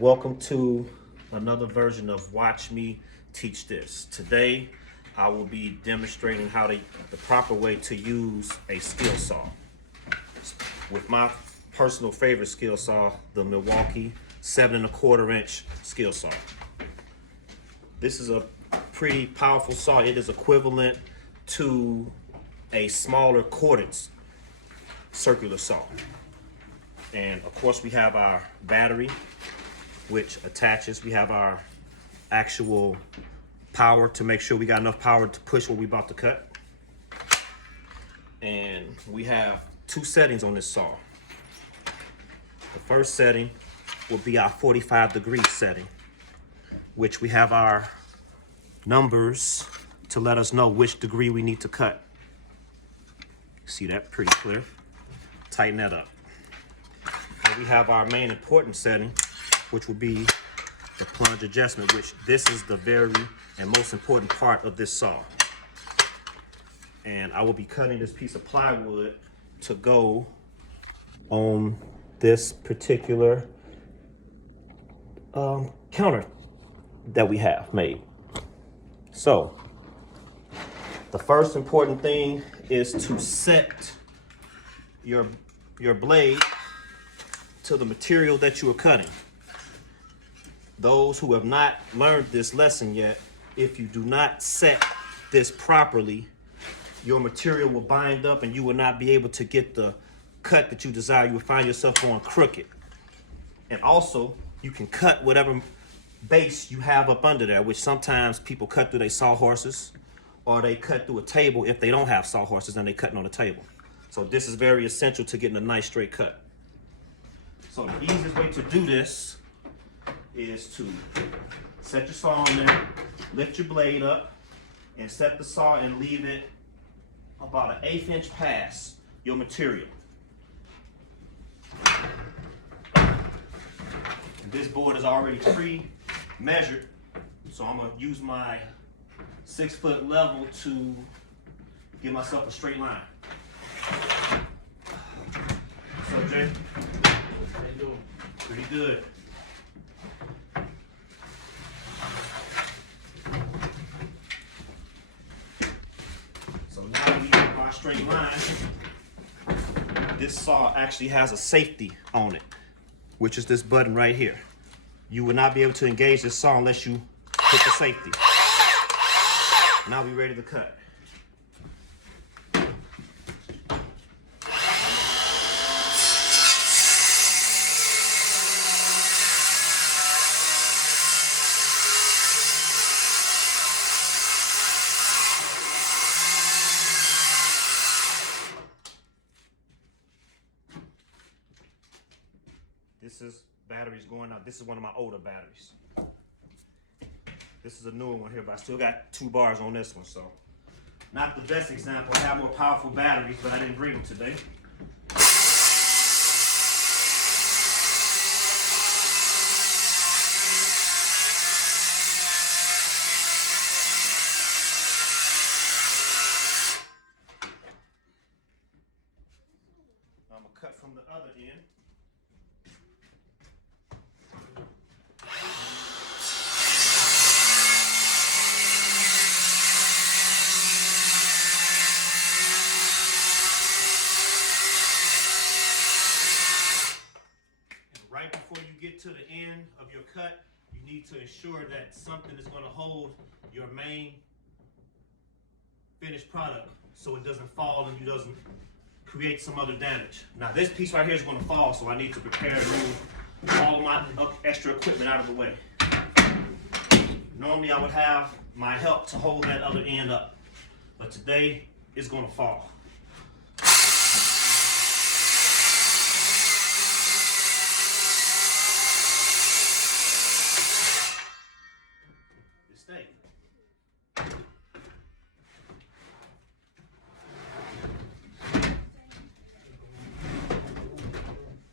Welcome to another version of Watch Me Teach This. Today, I will be demonstrating the proper way to use a skill saw. With my personal favorite skill saw, the Milwaukee 7 1/4 inch skill saw. This is a pretty powerful saw. It is equivalent to a smaller corded circular saw. And of course we have our battery, which attaches. We have our actual power to make sure we got enough power to push what we're about to cut. And we have two settings on this saw. The first setting will be our 45-degree setting, which we have our numbers to let us know which degree we need to cut. See that pretty clear? Tighten that up. And we have our main important setting, which will be the plunge adjustment, which this is the very and most important part of this saw. And I will be cutting this piece of plywood to go on this particular counter that we have made. So the first important thing is to set your blade to the material that you are cutting. Those who have not learned this lesson yet, if you do not set this properly, your material will bind up and you will not be able to get the cut that you desire. You will find yourself going crooked. And also, you can cut whatever base you have up under there, which sometimes people cut through their sawhorses, or they cut through a table if they don't have sawhorses and they're cutting on a table. So this is very essential to getting a nice straight cut. So the easiest way to do this is to set your saw on there, lift your blade up, and set the saw and leave it about an 1/8 inch past your material. And this board is already pre-measured, so I'm gonna use my 6-foot level to give myself a straight line. What's up, Jay? How you doing? Pretty good. So now we have our straight line. This saw actually has a safety on it, which is this button right here. You will not be able to engage this saw unless you hit the safety. Now we're ready to cut. This is batteries going out. This is one of my older batteries. This is a newer one here, but I still got 2 bars on this one, so not the best example. I have more powerful batteries, but I didn't bring them today. I'm gonna cut from the other end. Right before you get to the end of your cut, you need to ensure that something is going to hold your main finished product so it doesn't fall and you doesn't create some other damage. Now this piece right here is going to fall, so I need to prepare to move all of my extra equipment out of the way. Normally I would have my help to hold that other end up, but today it's going to fall. Stay.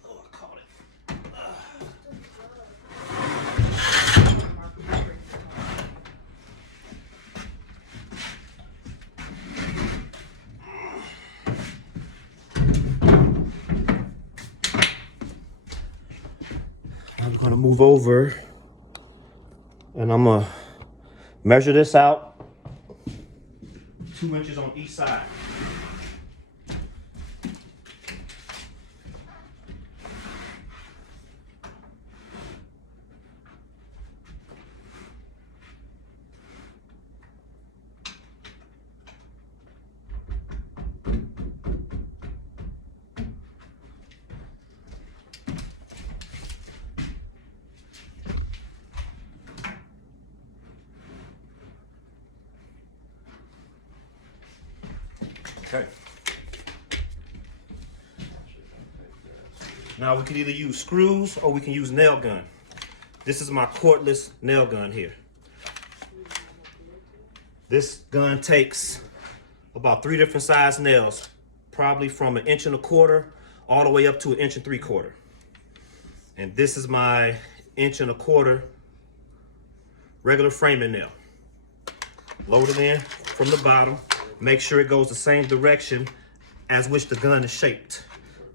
Oh, I caught it. I'm gonna move over and I'm gonna measure this out 2 inches on each side. Okay. Now we can either use screws or we can use nail gun. This is my cordless nail gun here. This gun takes about 3 different size nails, probably from 1.25 inches all the way up to 1 3/4 inches. And this is my 1 1/4 inch regular framing nail. Load it in from the bottom. Make sure it goes the same direction as which the gun is shaped.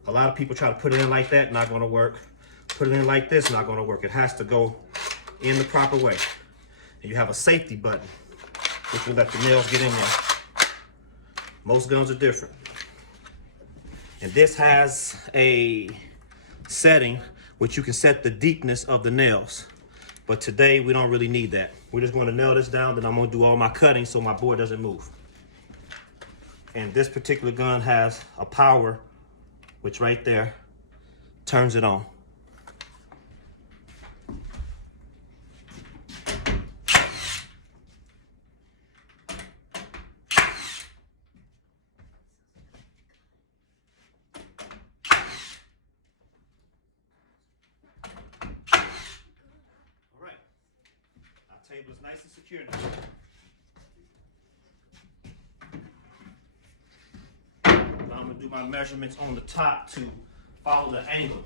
A lot of people try to put it in like that, not gonna work. Put it in like this, not gonna work. It has to go in the proper way. And you have a safety button, which will let the nails get in there. Most guns are different. And this has a setting which you can set the deepness of the nails. But today we don't really need that. We're just gonna nail this down, then I'm gonna do all my cutting so my board doesn't move. And this particular gun has a power, which right there turns it on. All right, our table is nice and secure now. Now I'm gonna do my measurements on the top to follow the angle.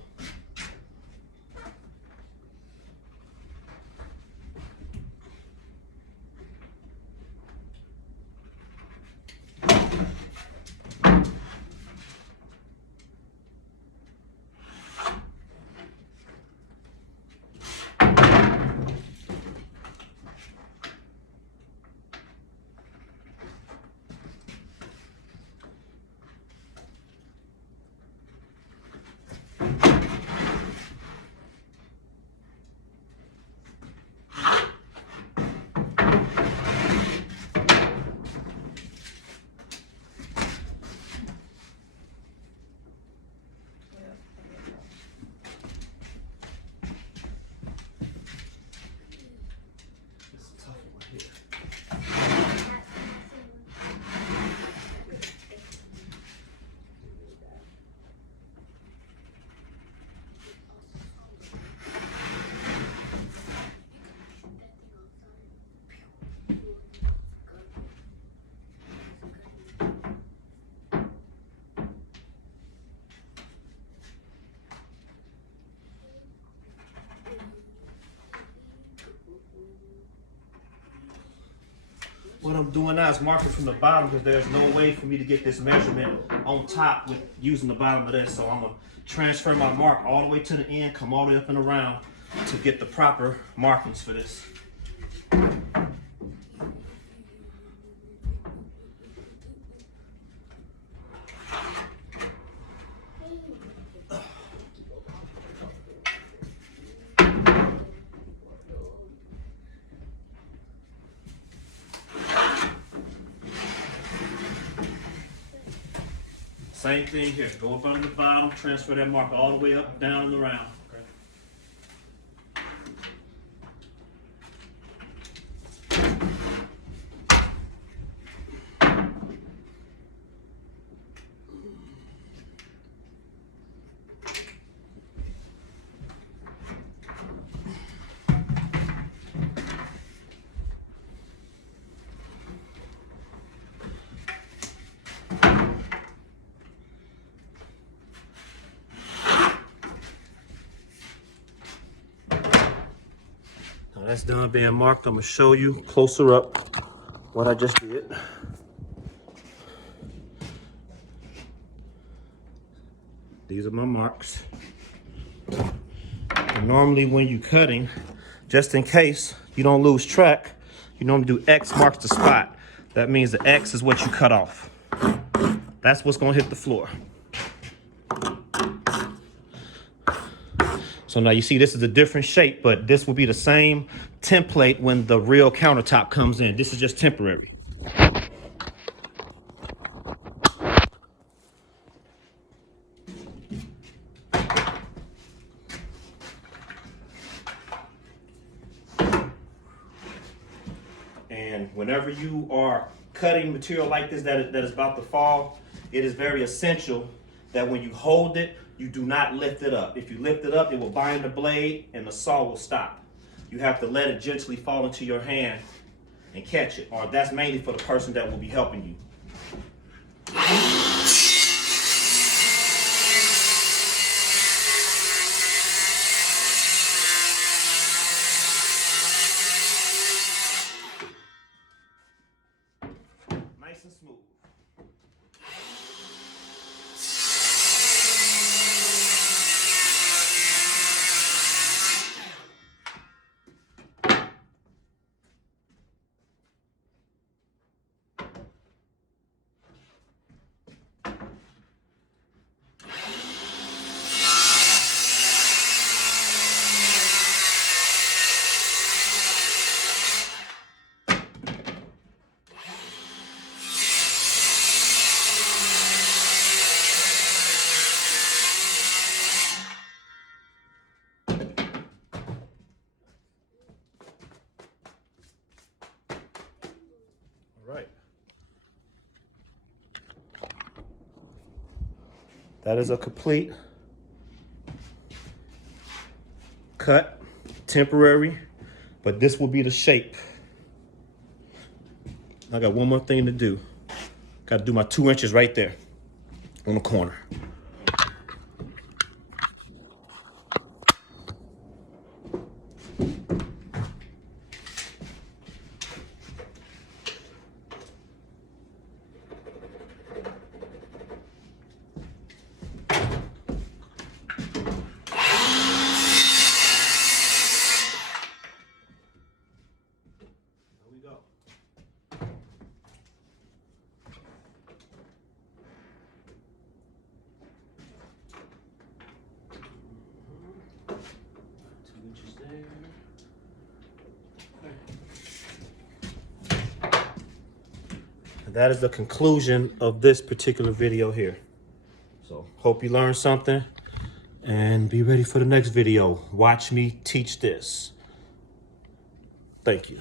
What I'm doing now is marking from the bottom because there's no way for me to get this measurement on top with using the bottom of this. So I'm gonna transfer my mark all the way to the end, come all the way up and around to get the proper markings for this. Same thing here. Go up under the bottom, transfer that mark all the way up, down, and around. That's done being marked. I'm gonna show you closer up what I just did. These are my marks. And Normally when you're cutting, just in case you don't lose track, you normally do X marks the spot. That means the X is what you cut off. That's what's gonna hit the floor. So now you see this is a different shape, but this will be the same template when the real countertop comes in. This is just temporary. And whenever you are cutting material like this that is about to fall, it is very essential that when you hold it, you do not lift it up. If you lift it up, it will bind the blade and the saw will stop. You have to let it gently fall into your hand and catch it, or that's mainly for the person that will be helping you. Nice and smooth. Right. That is a complete cut, temporary, but this will be the shape. I got one more thing to do. Got to do my 2 inches right there on the corner. That is the conclusion of this particular video here. So hope you learned something and be ready for the next video. Watch me teach this. Thank you.